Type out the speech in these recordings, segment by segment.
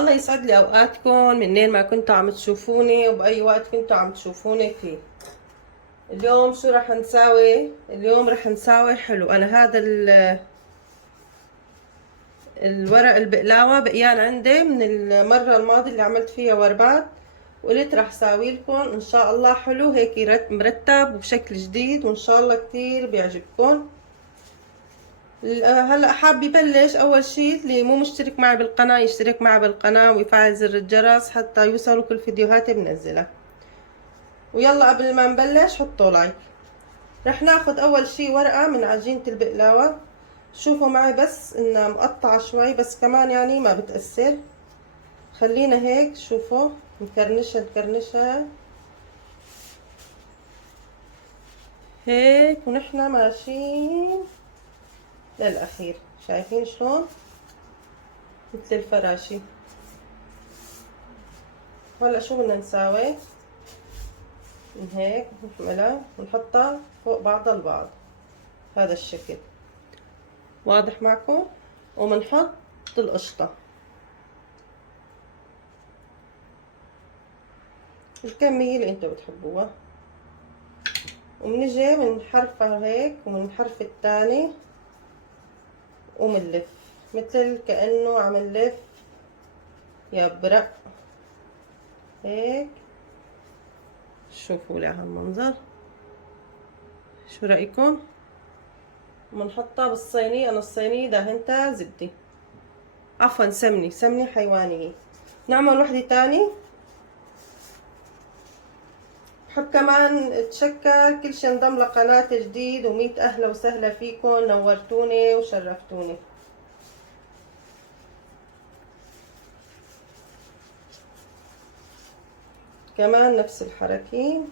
الله يسعد لي اوقاتكم منين ما كنتوا عم تشوفوني وبأي وقت كنتوا عم تشوفوني فيه. اليوم شو رح نساوي؟ اليوم رح نساوي حلو. انا هذا الورق البقلاوة بقيان عندي من المرة الماضية اللي عملت فيها وربات، وقلت رح ساوي لكم ان شاء الله حلو هيك مرتب وبشكل جديد، وان شاء الله كتير بيعجبكم. هلا حاب يبلش. اول شي اللي مو مشترك معي بالقناة يشترك معي بالقناة ويفعل زر الجرس حتى يوصلوا كل فيديوهاتي بنزلها. ويلا قبل ما نبلش حطوا لايك. رح ناخد اول شي ورقة من عجينة البقلاوة. شوفوا معي بس انها مقطعة شوي، بس كمان يعني ما بتأثر. خلينا هيك، شوفوا نكرنشها نكرنشها هيك، ونحنا ماشيين للأخير. شايفين شلون؟ مثل الفراشي. هلا شو بدنا نساوي؟ من هيك نحملها ونحطها فوق بعضها البعض هذا الشكل. واضح معكم؟ ومنحط القشطة الكمية اللي انتوا بتحبوها، ومنجي منحرفها هيك ومن حرف التاني ومنلف مثل كأنه عم نلف يبرق هيك. شوفوا لي هالمنظر، شو رأيكم؟ ومنحطها بالصينية. انا الصينية دهنتها زبدة، عفوا سمنة حيوانية. نعمل وحدة تاني. بحب كمان اتشكر كل شي انضم لقناتي جديد، و100 اهلا وسهلا فيكم، نورتوني وشرفتوني. كمان نفس الحركة،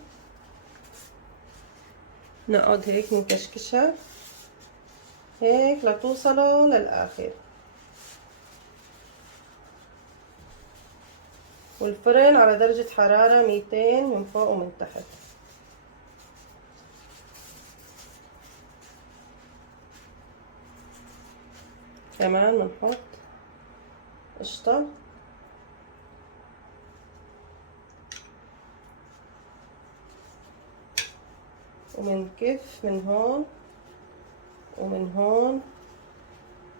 نقعد هيك نكشكشها هيك لتوصلوا للآخر. والفرن على درجة حرارة 200 من فوق ومن تحت. كمان بنحط قشطة ومنكف من هون ومن هون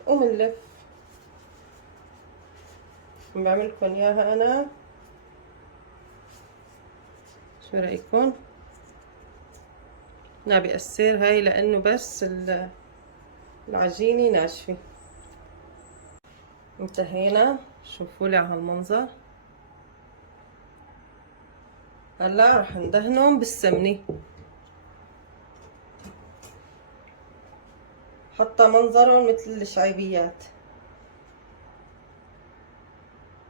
ومنلف. بعملكم اياها انا، شو رأيكم؟ ما بيأثر هاي لانه بس العجينة ناشفة. انتهينا. شوفوا لي على هالمنظر. هلا رح ندهنهم بالسمنة حتى منظرهم مثل الشعيبيات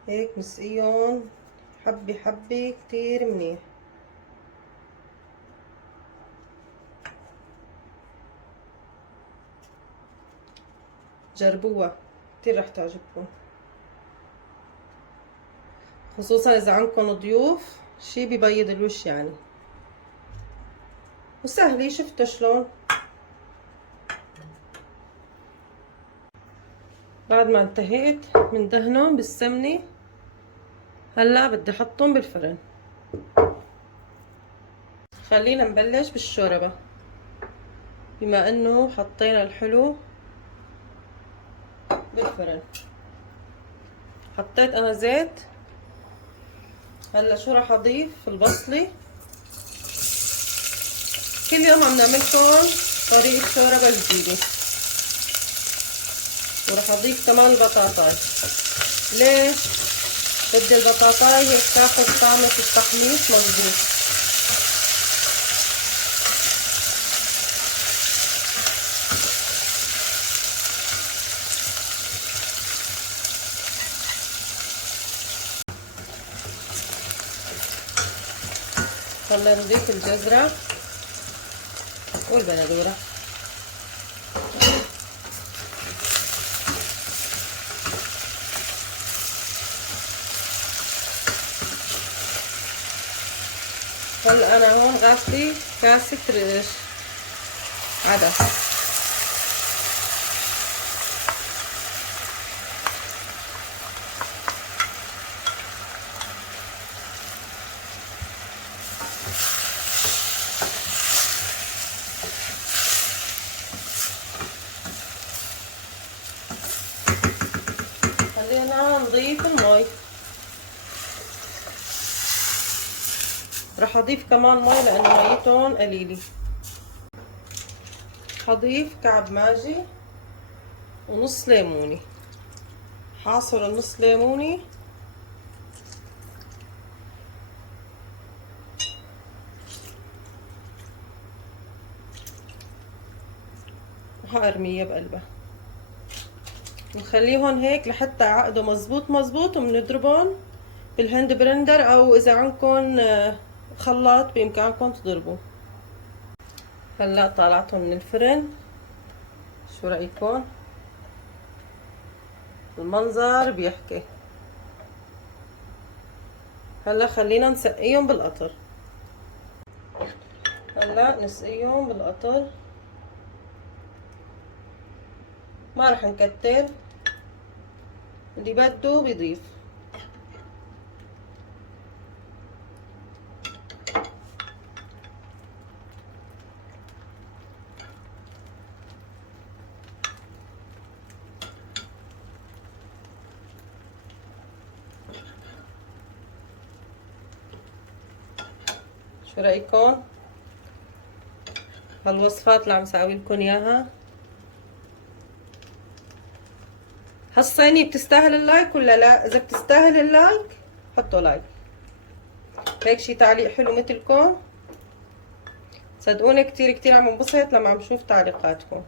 هيك. نسقيهم حبة حبة كتير منيح. جربوها كتير رح تعجبكم، خصوصا اذا عندكم ضيوف. شي ببيض الوش يعني، وسهلة. شفتوا شلون؟ بعد ما انتهيت من دهنهم بالسمنة، هلا بدي احطهم بالفرن. خلينا نبلش بالشوربة. بما انه حطينا الحلو بالفرن، حطيت انا زيت. هلا شو راح اضيف؟ البصلة. كل يوم عم نعملكم طريقة شوربة جديدة. وراح اضيف كمان البطاطاي. ليش؟ بدي البطاطاي هيك تاخذ طعمة التحميص مظبوط. هلا نضيف الجزرة والبندورة. هلا انا هون غاسلة كاسة ريش عدس. راح اضيف كمان مي لانه ميتهم قليله. هضيف كعب ماجي ونص ليموني، حاصر النص ليموني وهرميه بقلبها. نخليهم هيك لحتى يعقدوا مزبوط مزبوط، وبنضربهم بالهاند بلندر او اذا عندكم خلاط بامكانكم تضربوا. هلا طلعتهم من الفرن، شو رايكم؟ المنظر بيحكي. هلا خلينا نسقيهم بالقطر. هلا نسقيهم بالقطر، ما رح نكتر، اللي بده بيضيف. شو رايكم هالوصفات اللي عم ساوي لكم اياها؟ هالصينية بتستاهل اللايك ولا لا؟ اذا بتستاهل اللايك حطوا لايك. هيك شي تعليق حلو مثلكم، صدقوني كتير كتير عم انبسط لما عم شوف تعليقاتكم.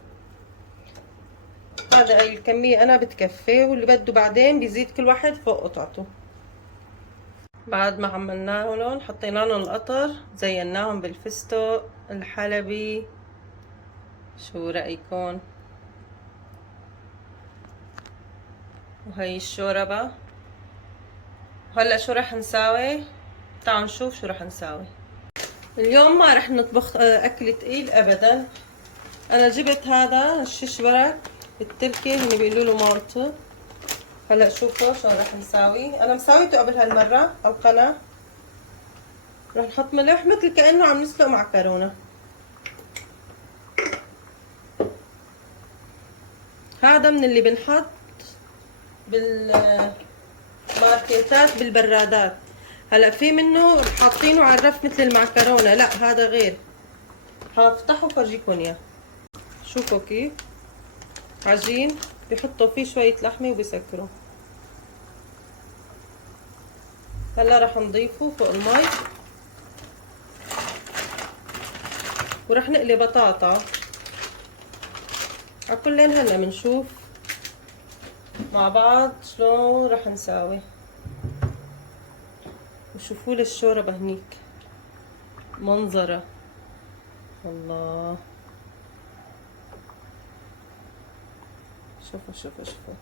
هذا هاي الكمية انا بتكفي، واللي بده بعدين بيزيد كل واحد فوق قطعته. بعد ما عملناهم حطينا لهم القطر، زيناهم بالفستق الحلبي. شو رأيكم؟ وهي الشوربة. وهلا شو رح نساوي؟ تعالوا نشوف شو رح نساوي. اليوم ما رح نطبخ اكل تقيل ابدا. انا جبت هذا الششبرك التركي اللي بيقولوا له مالتو. هلا شوفوا شو رح نساوي. انا مساويته قبل هالمره على القناه. رح نحط ملح مثل كانه عم نسلق معكرونه. هذا من اللي بنحط بالماركيتات بالبرادات. هلا في منه حاطينه على الرف مثل المعكرونه، لا هذا غير. هفتحه وفرجيكم اياه. شوفوا كيف عجين، بيحطوا فيه شويه لحمه وبيسكروا. هلا رح نضيفه فوق المي، ورح نقلي بطاطا عكلين. هلا بنشوف مع بعض شلون رح نساوي. وشوفوا لي الشوربة هنيك منظرة، الله. شوفوا شوفوا شوفوا.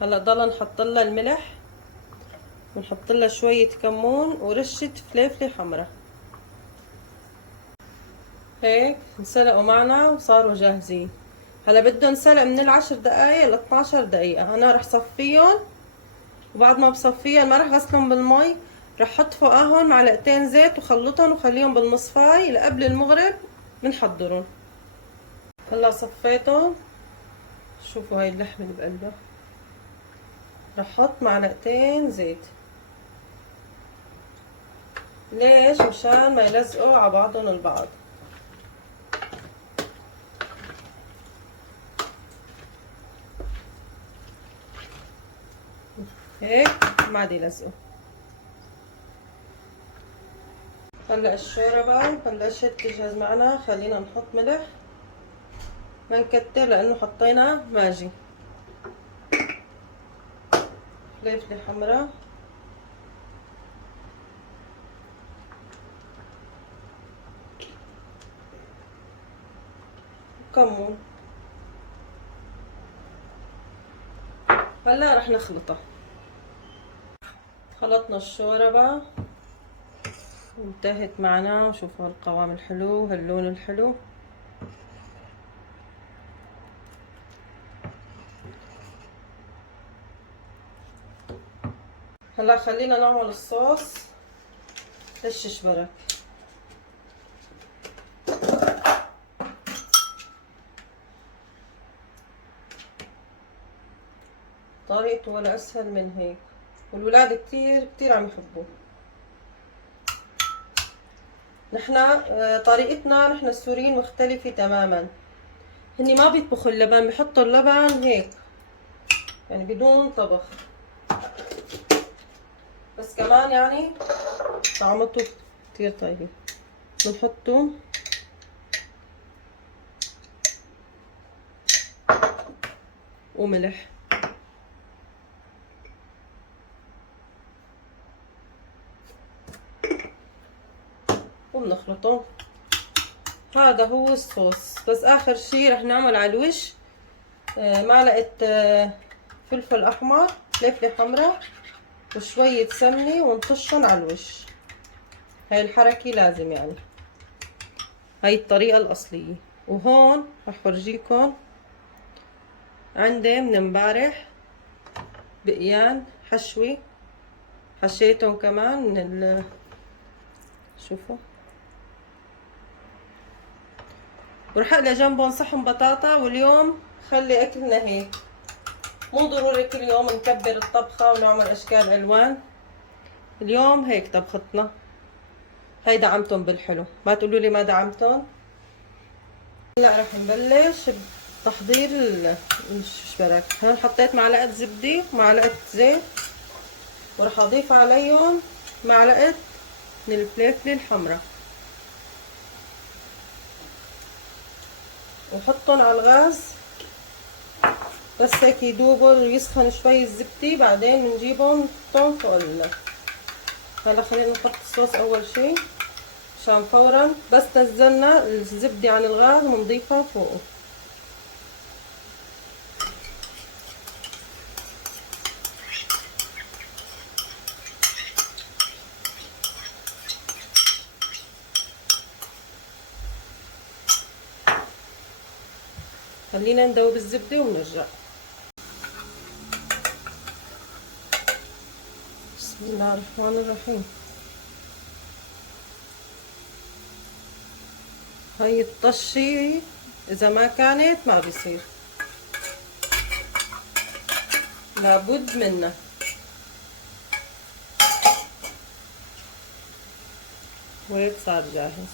هلا ضل نحط لها الملح، ونحط لها شوية كمون ورشة فليفلة حمرا. هيك انسلقوا معنا وصاروا جاهزين. هلا بدهم سلق من ال10 دقايق ل12 دقيقة. انا رح صفيهم، وبعد ما بصفيهم ما رح غسلهم بالمي، رح حط فوقاهم معلقتين زيت وخلطهم وخليهم بالمصفاي لقبل المغرب بنحضرهم. هلا صفيتهم. شوفوا هاي اللحمة اللي بقلبها. رح احط معلقتين زيت. ليش؟ مشان ما يلزقوا على بعضهم البعض. هيك ما عاد يلزقوا. هلا الشوربة بلشت تجهز معنا. خلينا نحط ملح، ما نكتر لانه حطينا ماجي. فلفلة حمراء، وكمون. هلا رح نخلطها. خلطنا الشوربة وانتهت معنا. شوفوا القوام الحلو وهاللون الحلو. هلا خلينا نعمل الصوص للششبرك. طريقته ولا اسهل من هيك، والولاد كتير كتير عم يحبوه. نحنا طريقتنا نحنا السوريين مختلفة تماما. هني ما بيطبخوا اللبن، بيحطوا اللبن هيك يعني بدون طبخ، بس كمان يعني طعمته كتير طيبة. بنحطه وملح وبنخلطه. هذا هو الصوص. بس اخر شي رح نعمل على الوش معلقة فلفل احمر، فلفلة حمراء، وشوية سمنة ونطشهم على الوش. هاي الحركة لازم يعني، هاي الطريقة الأصلية. وهون رح فرجيكم عندي من امبارح بقيان حشوي، حشيتهم كمان من شوفوا. ورح اقلي جنبهم صحن بطاطا. واليوم خلي اكلنا هيك، مو ضروري كل يوم نكبر الطبخة ونعمل اشكال الوان. اليوم هيك طبختنا. هاي دعمتهم بالحلو، ما تقولوا لي ما دعمتهم. هلا رح نبلش بتحضير الشبرك. هون حطيت معلقة زبدة ومعلقة زيت، ورح اضيف عليهم معلقة من الفلفل الحمراء وحطهم على الغاز بس هيك يدوبوا يسخن شوي الزبدة. بعدين بنجيبهم نحطهم فوق هلا خلينا نحط الصوص اول شي عشان فورا بس نزلنا الزبدة عن الغاز بنضيفها فوقه. خلينا ندوب الزبدة ونرجع. بسم الله الرحمن الرحيم. هاي الطشة اذا ما كانت ما بيصير، لابد منها. وهيك صار جاهز.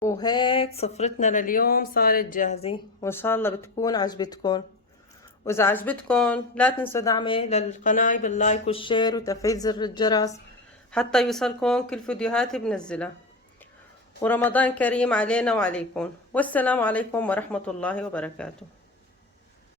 وهيك سفرتنا لليوم صارت جاهزة، وإن شاء الله بتكون عجبتكم. وإذا عجبتكم لا تنسوا دعمي للقناة باللايك والشير وتفعيل زر الجرس حتى يوصلكم كل فيديوهاتي بنزلها. ورمضان كريم علينا وعليكم، والسلام عليكم ورحمة الله وبركاته.